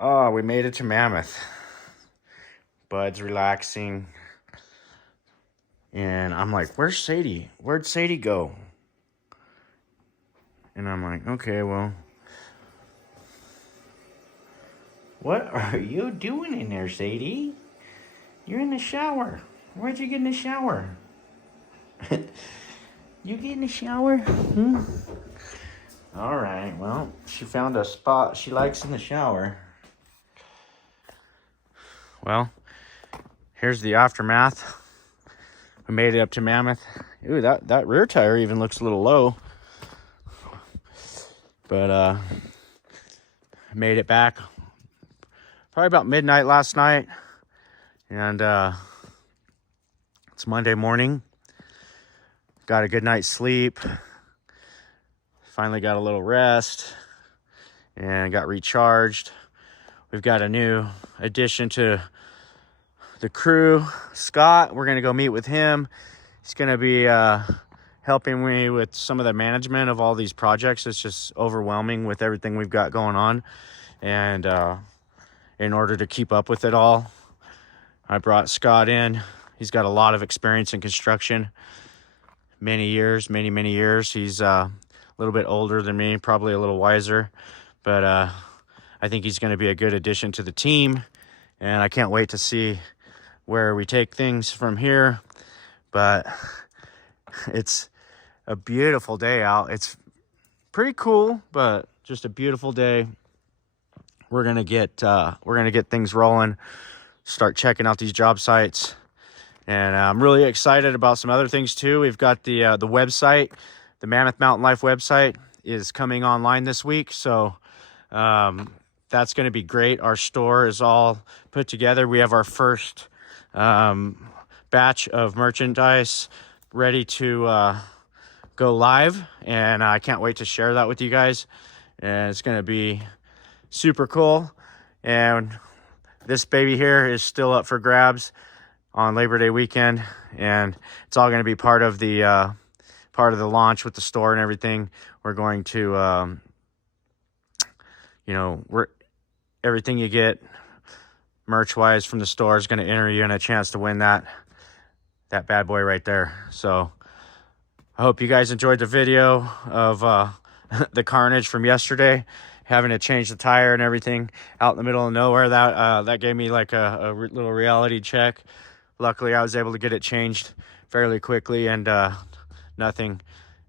Oh, we made it to Mammoth. Bud's relaxing. And I'm like, where's Sadie? Where'd Sadie go? And I'm like, okay, well. What are you doing in there, Sadie? You're in the shower. Where'd you get in the shower? You get in the shower? All right, well, she found a spot she likes in the shower. Well, here's the aftermath. We made it up to Mammoth. Ooh, that rear tire even looks a little low. But I made it back probably about midnight last night. And it's Monday morning. Got a good night's sleep. Finally got a little rest and got recharged. We've got a new addition to the crew, Scott. We're gonna go meet with him. He's gonna be helping me with some of the management of all these projects. It's just overwhelming with everything we've got going on. And in order to keep up with it all, I brought Scott in. He's got a lot of experience in construction. Many years. He's a little bit older than me, probably a little wiser. But I think he's going to be a good addition to the team. And I can't wait to see where we take things from here. But it's a beautiful day out. It's pretty cool, but just a beautiful day. We're gonna get things rolling, start checking out these job sites. And I'm really excited about some other things too. We've got the website, the Mammoth Mountain Life website is coming online this week. So that's going to be great. Our store is all put together. We have our first batch of merchandise ready to go live. And I can't wait to share that with you guys. And it's going to be super cool. And this baby here is still up for grabs on Labor Day weekend, and it's all going to be part of the launch with the store and everything. We're going to everything you get merch wise from the store is going to enter you in a chance to win that bad boy right there. So I hope you guys enjoyed the video of the carnage from yesterday, having to change the tire and everything out in the middle of nowhere. That gave me like a little reality check. Luckily, I was able to get it changed fairly quickly, and didn't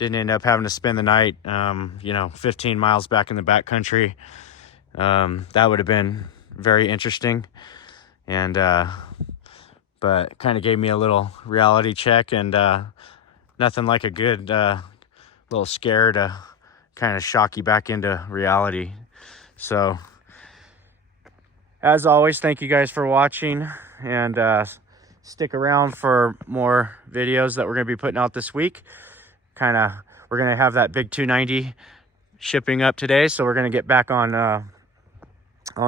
end up having to spend the night, 15 miles back in the backcountry. That would have been very interesting, and but kind of gave me a little reality check, and nothing like a good little scare to kind of shock you back into reality. So, as always, thank you guys for watching, and stick around for more videos that we're going to be putting out this week. We're going to have that big 290 shipping up today, so we're going to get back on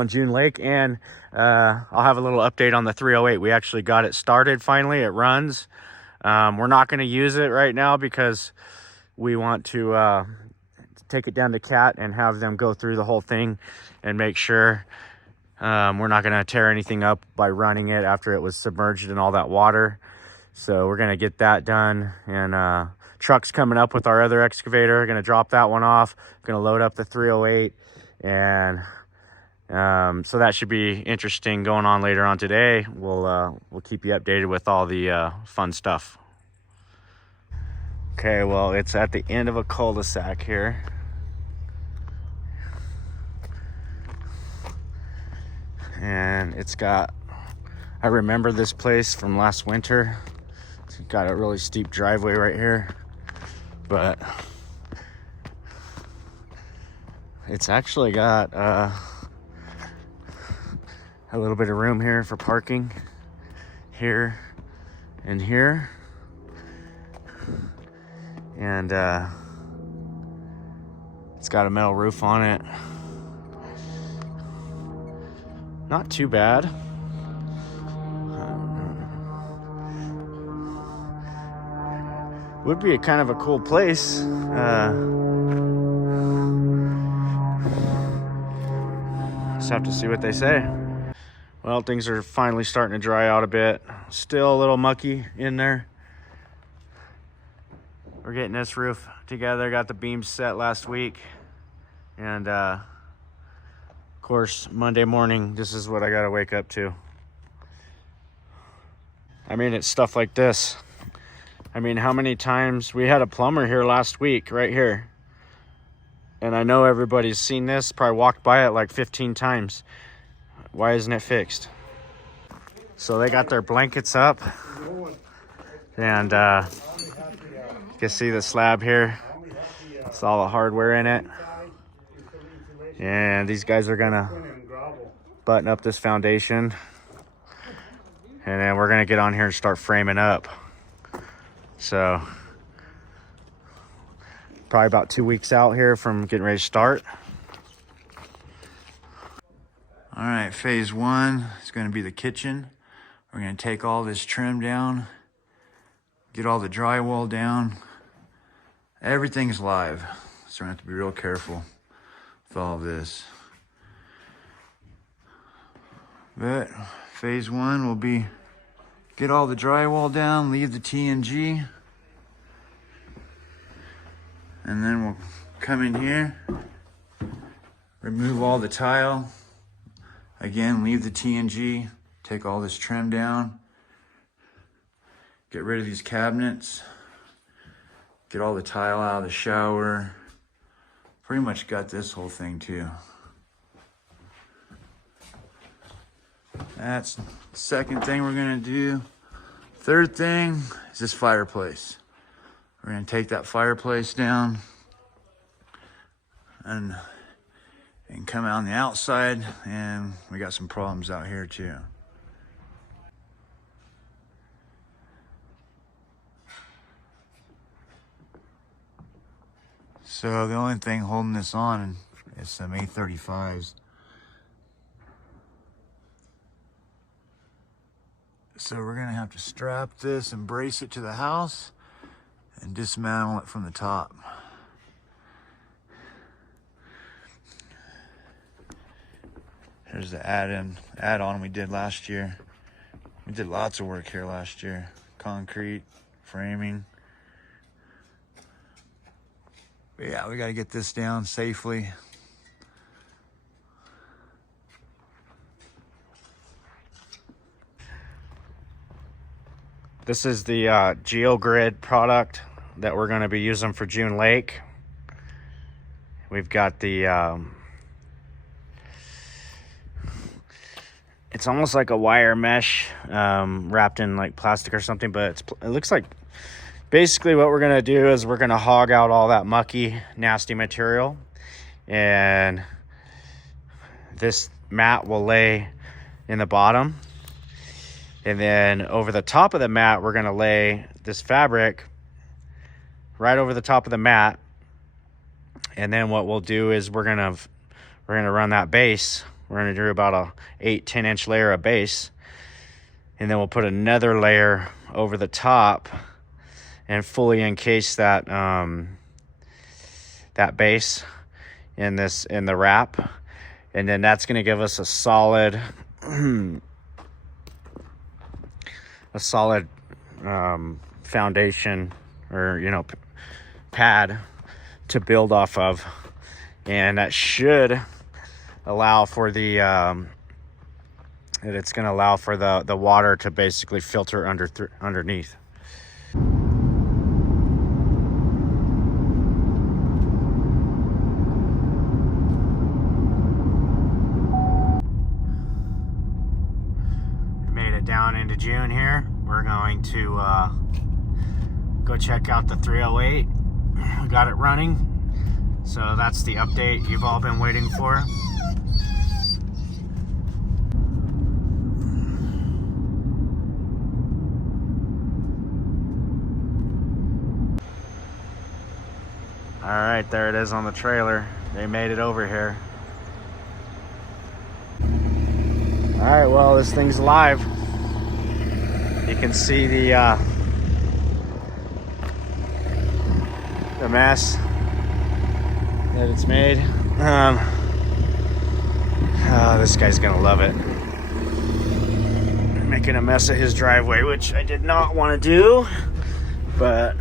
June Lake, and I'll have a little update on the 308. We actually got it started finally. It runs. We're not going to use it right now because we want to take it down to CAT and have them go through the whole thing and make sure we're not going to tear anything up by running it after it was submerged in all that water. So we're going to get that done. And truck's coming up with our other excavator. Going to drop that one off. Going to load up the 308. And so that should be interesting going on later on today. We'll keep you updated with all the fun stuff. Okay, well, it's at the end of a cul-de-sac here. And it's got, I remember this place from last winter. It's got a really steep driveway right here, but it's actually got a little bit of room here for parking here and here. And it's got a metal roof on it. Not too bad. Would be a kind of a cool place. Just have to see what they say. Well, things are finally starting to dry out a bit. Still a little mucky in there. We're getting this roof together. Got the beams set last week. And of course, Monday morning, this is what I gotta wake up to. I mean, it's stuff like this. I mean, how many times we had a plumber here last week, right here. And I know everybody's seen this, probably walked by it like 15 times. Why isn't it fixed? So they got their blankets up. And you can see the slab here. It's all the hardware in it. And these guys are gonna button up this foundation. And then we're gonna get on here and start framing up. So probably about 2 weeks out here from getting ready to start. All right, phase one is gonna be the kitchen. We're gonna take all this trim down, get all the drywall down. Everything's live, so we're gonna have to be real careful with all of this. But phase one will be get all the drywall down, leave the TNG, and then we'll come in here, remove all the tile. Again, leave the TNG, take all this trim down, get rid of these cabinets, get all the tile out of the shower. Pretty much got this whole thing too. That's the second thing we're gonna do. Third thing is this fireplace. We're gonna take that fireplace down and come out on the outside, and we got some problems out here too. So the only thing holding this on is some A35s. So we're gonna have to strap this and brace it to the house and dismantle it from the top. Here's the add-on we did last year. We did lots of work here last year. Concrete, framing. But yeah, we gotta get this down safely. This is the Geogrid product that we're gonna be using for June Lake. We've got the, it's almost like a wire mesh wrapped in like plastic or something, but it looks like basically what we're gonna do is we're gonna hog out all that mucky, nasty material, and this mat will lay in the bottom. And then over the top of the mat, we're gonna lay this fabric right over the top of the mat. And then what we'll do is we're gonna run that base. We're gonna do about a 8-10 inch layer of base. And then we'll put another layer over the top and fully encase that that base in the wrap. And then that's gonna give us a solid foundation, or pad to build off of, and that should allow for the it's going to allow for the water to basically filter underneath. Down into June here. We're going to go check out the 308. We got it running, so that's the update you've all been waiting for. All right, there it is on the trailer. They made it over here. All right, well, this thing's live. You can see the mess that it's made. Oh, this guy's gonna love it. Making a mess of his driveway, which I did not want to do, but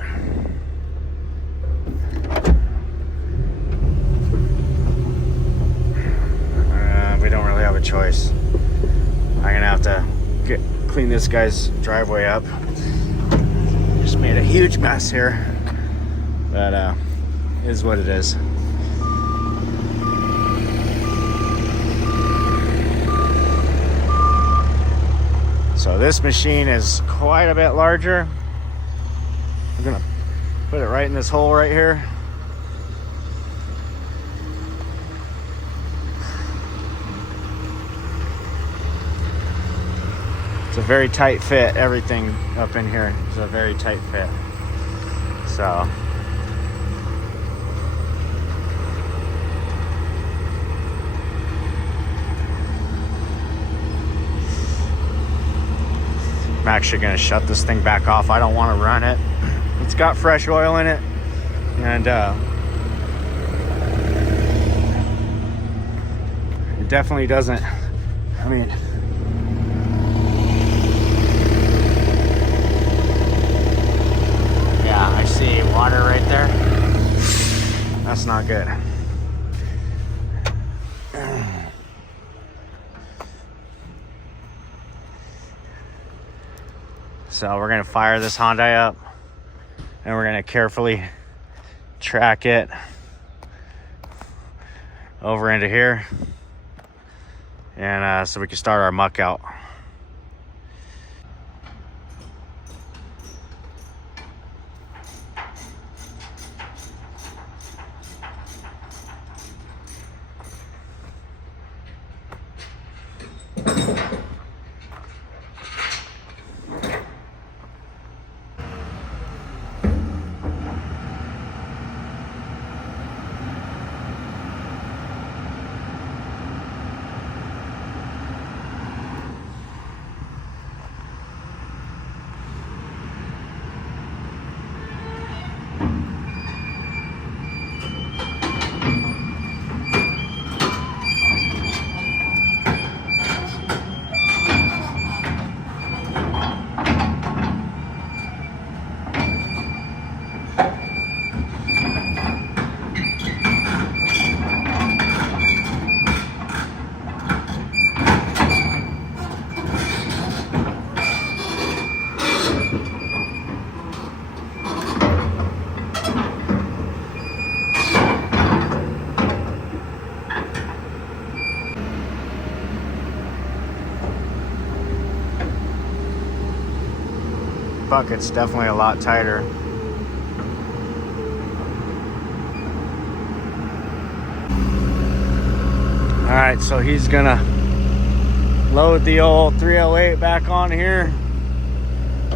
we don't really have a choice. I'm gonna have to clean this guy's driveway up. Just made a huge mess here, but it is what it is. So this machine is quite a bit larger. I'm gonna put it right in this hole right here. It's a very tight fit. Everything up in here is a very tight fit. So I'm actually gonna shut this thing back off. I don't want to run it. It's got fresh oil in it, and it definitely doesn't, I mean, yeah, I see water right there. That's not good. So we're gonna fire this Hyundai up, and we're gonna carefully track it over into here, and so we can start our muck out. Bucket's definitely a lot tighter. All right, so he's gonna load the old 308 back on here,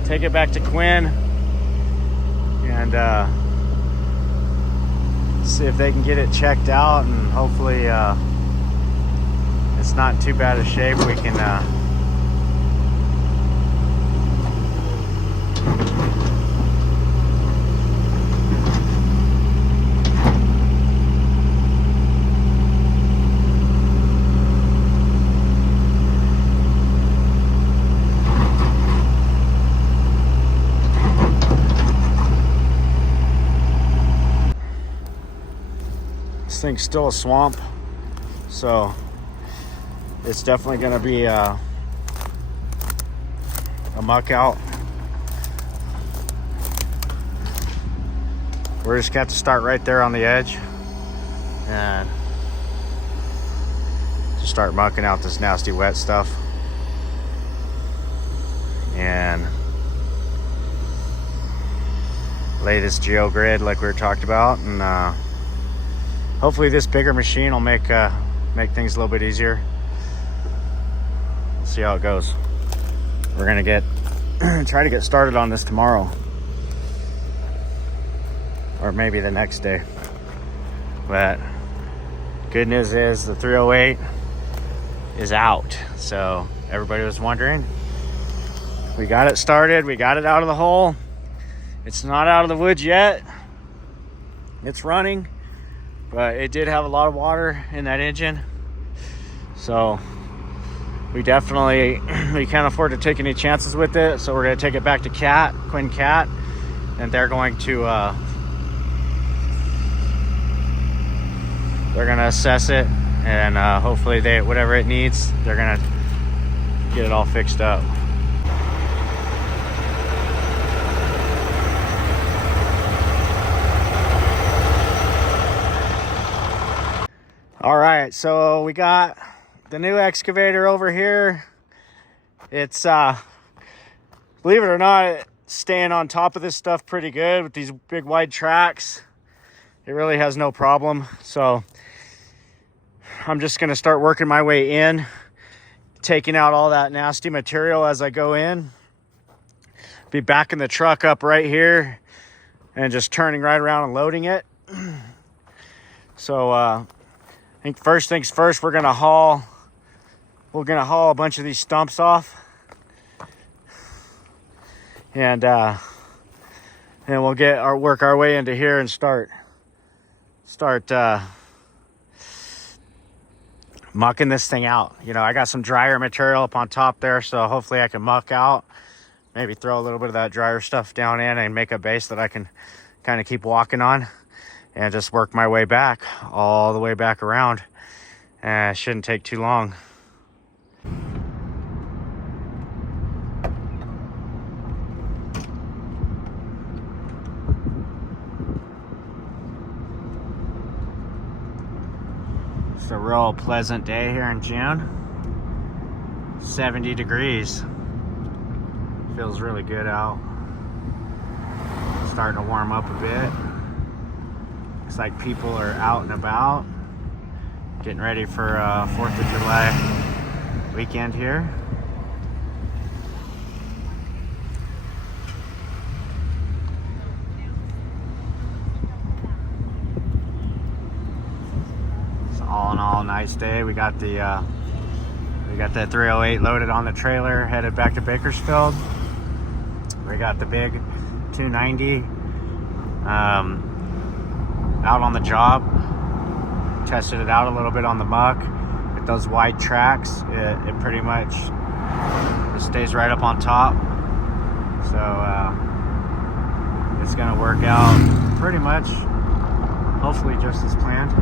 take it back to Quinn, and see if they can get it checked out, and hopefully it's not in too bad a shape. We can this thing's still a swamp, so it's definitely going to be a muck out. We're just going to have to start right there on the edge and just start mucking out this nasty wet stuff. And lay this Geogrid like we were talked about, and hopefully this bigger machine will make things a little bit easier. We'll see how it goes. We're gonna try to get started on this tomorrow, or maybe the next day. But good news is the 308 is out. So everybody was wondering, we got it started, we got it out of the hole. It's not out of the woods yet. It's running, but it did have a lot of water in that engine. So we can't afford to take any chances with it. So we're going to take it back to Quinn Cat, and they're going to assess it, and hopefully whatever it needs, they're going to get it all fixed up. All right, so we got the new excavator over here. It's believe it or not, it's staying on top of this stuff pretty good with these big wide tracks. It really has no problem. So I'm just gonna start working my way in, taking out all that nasty material as I go in. Be backing the truck up right here and just turning right around and loading it. So I think first things first, we're gonna haul a bunch of these stumps off, and then we'll work our way into here and start mucking this thing out. You know, I got some drier material up on top there, so hopefully I can muck out, maybe throw a little bit of that drier stuff down in and make a base that I can kind of keep walking on, and just work my way back all the way back around. It shouldn't take too long. It's a real pleasant day here in June. 70 degrees. Feels really good out. Starting to warm up a bit. Looks like people are out and about, getting ready for 4th of July weekend here. All in all, nice day. We got the 308 loaded on the trailer, headed back to Bakersfield. We got the big 290 out on the job. Tested it out a little bit on the muck. With those wide tracks, it pretty much stays right up on top. So it's gonna work out pretty much, hopefully just as planned.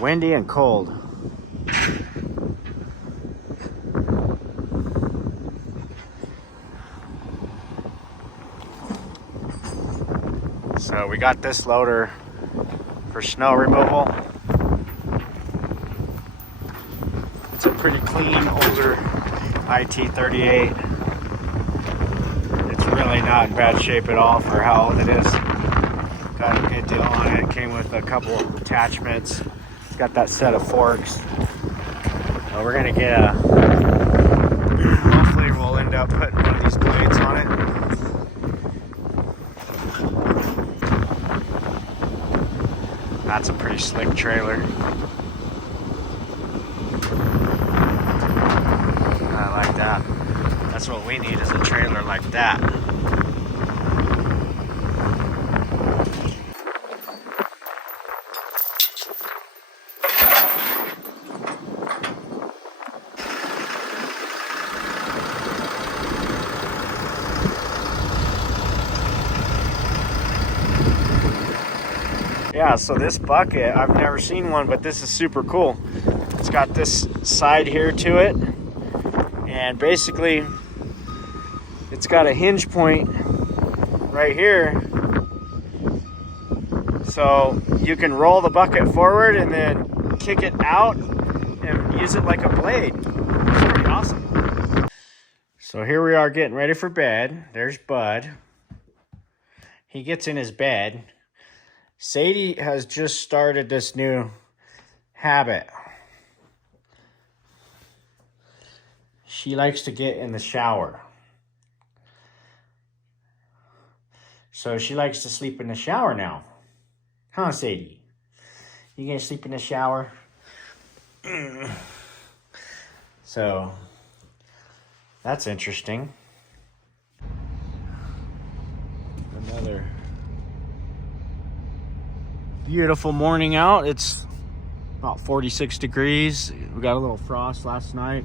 Windy and cold. So we got this loader for snow removal. It's a pretty clean, older IT-38. It's really not in bad shape at all for how old it is. Got a good deal on it. Came with a couple attachments. Got that set of forks. We're gonna get hopefully we'll end up putting one of these blades on it. That's a pretty slick trailer. I like that. That's what we need, is a trailer like that. Yeah, so this bucket, I've never seen one, but this is super cool. It's got this side here to it, and basically it's got a hinge point right here, so you can roll the bucket forward and then kick it out and use it like a blade. It's pretty awesome. So here we are getting ready for bed. There's Bud. he gets in his bed. Sadie has just started this new habit. She likes to get in the shower. So she likes to sleep in the shower now. Huh, Sadie? You gonna sleep in the shower? So, that's interesting. Another beautiful morning out. It's about 46 degrees. We got a little frost last night.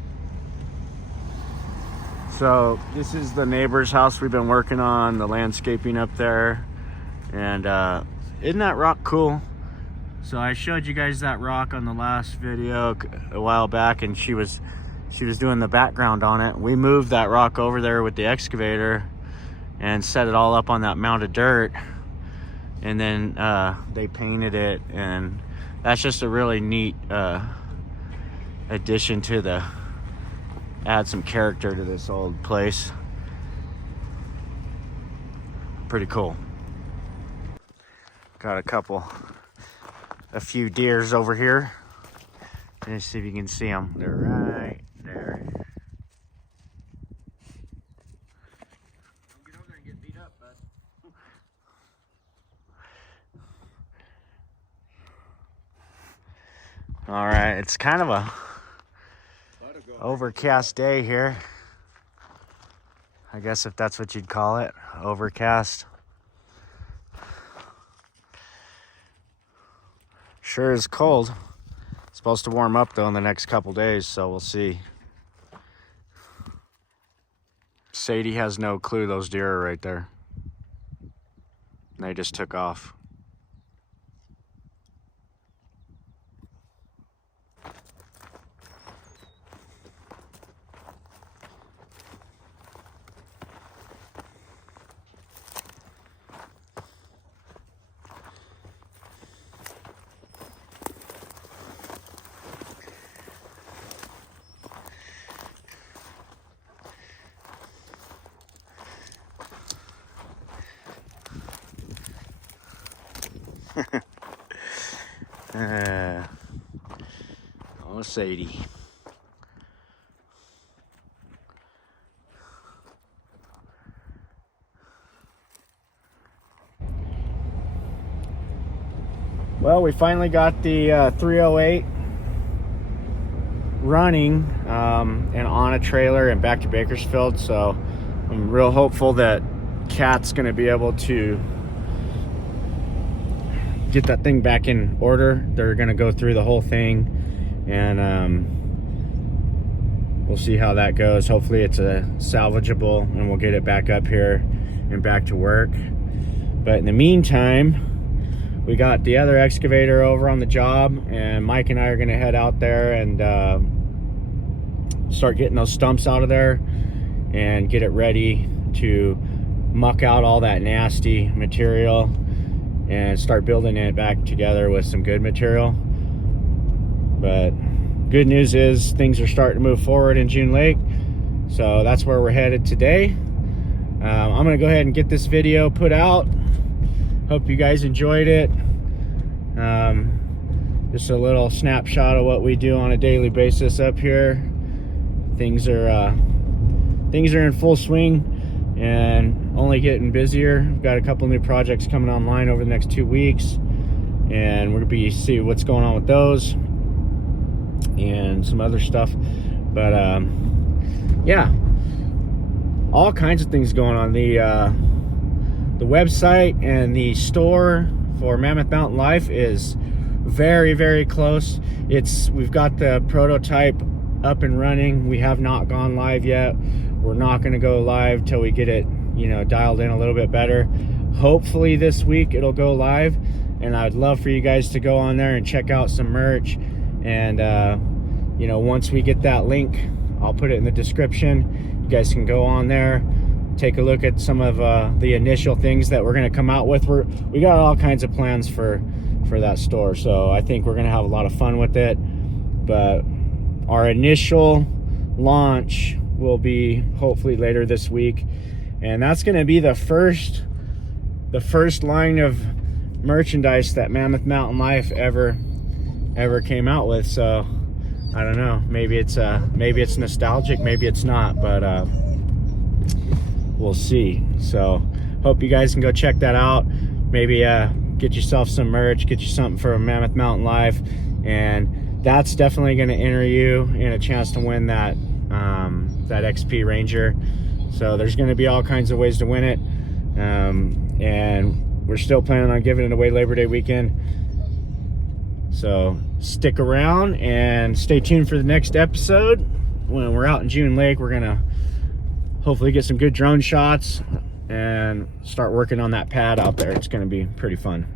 So this is the neighbor's house we've been working on, the landscaping up there. And isn't that rock cool? So I showed you guys that rock on the last video a while back, and she was doing the background on it. We moved that rock over there with the excavator and set it all up on that mound of dirt. And then they painted it, and that's just a really neat addition to add some character to this old place. Pretty cool. Got a few deers over here. Let's see if you can see them. They're right there. Don't get over there and get beat up, bud. All right, it's kind of a overcast day here. I guess if that's what you'd call it, overcast. Sure is cold. It's supposed to warm up though in the next couple days, so we'll see. Sadie has no clue those deer are right there. They just took off. Oh, Sadie. Well, we finally got the 308 running and on a trailer and back to Bakersfield, so I'm real hopeful that Kat's gonna be able to get that thing back in order. They're gonna go through the whole thing, and we'll see how that goes. Hopefully it's a salvageable and we'll get it back up here and back to work. But in the meantime, we got the other excavator over on the job, and Mike and I are gonna head out there and start getting those stumps out of there and get it ready to muck out all that nasty material and start building it back together with some good material. But good news is things are starting to move forward in June Lake, so that's where we're headed today. I'm gonna go ahead and get this video put out. Hope you guys enjoyed it. Just a little snapshot of what we do on a daily basis up here. Things are in full swing and only getting busier. We've got a couple new projects coming online over the next 2 weeks, and we're gonna see what's going on with those and some other stuff. But yeah, all kinds of things going on. The website and the store for Mammoth Mountain Life is very, very close. We've got the prototype up and running. We have not gone live yet. We're not going to go live till we get it, dialed in a little bit better. Hopefully this week it'll go live, and I'd love for you guys to go on there and check out some merch. And once we get that link, I'll put it in the description. You guys can go on there, take a look at some of the initial things that we're going to come out with. We got all kinds of plans for that store, so I think we're going to have a lot of fun with it. But our initial launch will be hopefully later this week, and that's going to be the first the first line of merchandise that Mammoth Mountain Life ever came out with. So I don't know, maybe it's nostalgic, maybe it's not, but we'll see. So hope you guys can go check that out. Maybe get yourself some merch, get you something for Mammoth Mountain Life, and that's definitely going to enter you in a chance to win that that XP Ranger. So there's going to be all kinds of ways to win it, and we're still planning on giving it away Labor Day weekend. So stick around and stay tuned for the next episode. When we're out in June Lake, we're gonna hopefully get some good drone shots and start working on that pad out there. It's gonna be pretty fun.